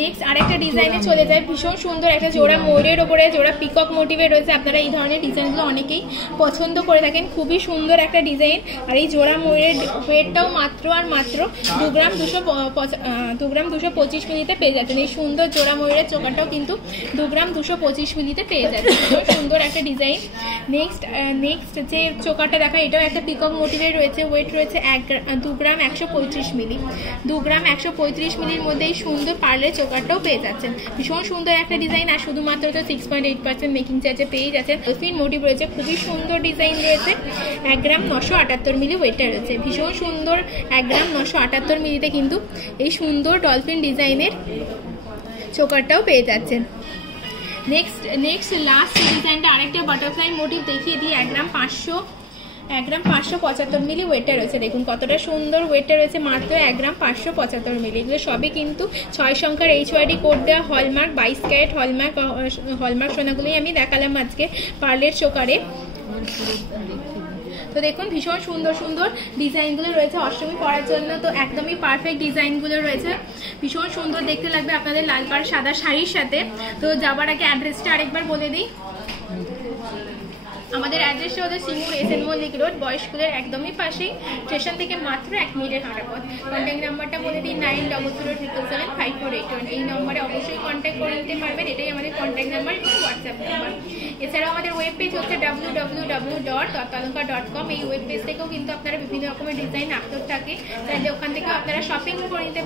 Next আরেকটা ডিজাইনে চলে যায়। ভীষণ সুন্দর একটা জোড়া ময়ূরের ওপরে জোড়া পিকক মোটিভে রয়েছে। আপনারা এই ধরনের ডিজাইনগুলো অনেকেই পছন্দ করে থাকেন, খুবই সুন্দর একটা ডিজাইন। আর এই জোড়া ময়ূরের ওয়েটটাও মাত্র 2 গ্রাম 225 মিলিতে পেয়ে যাচ্ছেন। এই সুন্দর জোড়া ময়ূরের চোকাটাও কিন্তু 2 গ্রাম 225 মিলিতে পেয়ে যাচ্ছেন। খুব সুন্দর একটা ডিজাইন। নেক্সট যে চোকাটা দেখা, এটাও একটা পিকক মোটিভে রয়েছে। ওয়েট রয়েছে 2 গ্রাম 135 মিলি। 2 গ্রাম 135 মিলির মধ্যে এই সুন্দর পার্লের চোকারটাও পেয়ে যাচ্ছেন। ভীষণ সুন্দর একটা ডিজাইন। আর শুধুমাত্র তো 6.8% মেকিং চার্জে পেয়ে যাচ্ছেন। ডলফিন মোটিভ রয়েছে, খুবই সুন্দর ডিজাইন রয়েছে। 1 গ্রাম 978 মিলি ওয়েটটা রয়েছে। ভীষণ সুন্দর 1 গ্রাম 978 মিলিতে কিন্তু এই সুন্দর ডলফিন ডিজাইনের চোকারটাও পেয়ে যাচ্ছেন। নেক্সট লাস্ট ডিজাইনটা আরেকটা বাটারফ্লাই মোটিভ দেখিয়ে দিই। 1 গ্রাম 575 মিলি ওয়েটটা রয়েছে। দেখুন কতটা সুন্দর ওয়েটটা রয়েছে, মাত্র 1 গ্রাম 575 মিলি। এগুলো সবই কিন্তু 6 সংখ্যার HYD কোড দেওয়া হলমার্ক 22 ক্যারেট হলমার্ক সোনাগুলোই আমি দেখালাম আজকে পার্লের চোকারে। তো দেখুন ভীষণ সুন্দর সুন্দর ডিজাইনগুলো রয়েছে অষ্টমী পরার জন্য। তো একদমই পারফেক্ট ডিজাইনগুলো রয়েছে, ভীষণ সুন্দর দেখতে লাগবে আপনাদের লাল পাড় সাদা শাড়ির সাথে। তো যাবার আগে অ্যাড্রেসটা আরেকবার বলে দিই। আমাদের অ্যাড্রেসটা হচ্ছে Singur SN Mallick road, boys স্কুলের একদমই পাশেই, স্টেশন থেকে মাত্র 1 মিনিটের হাঁটা পথ। কন্ট্যাক্ট নাম্বারটা বলে দিই 9007775481। এই নম্বরে অবশ্যই কন্ট্যাক্ট করে নিতে পারবেন। এটাই আমাদের কন্ট্যাক্ট নাম্বার এবং হোয়াটসঅ্যাপ নাম্বার। এছাড়াও আমাদের ওয়েব পেজ হচ্ছে www.tatalunka.com। এই ওয়েব পেজ থেকেও কিন্তু আপনারা বিভিন্ন রকমের ডিজাইন আপলোড থাকে, তাহলে ওখান থেকেও আপনারা শপিং করে নিতে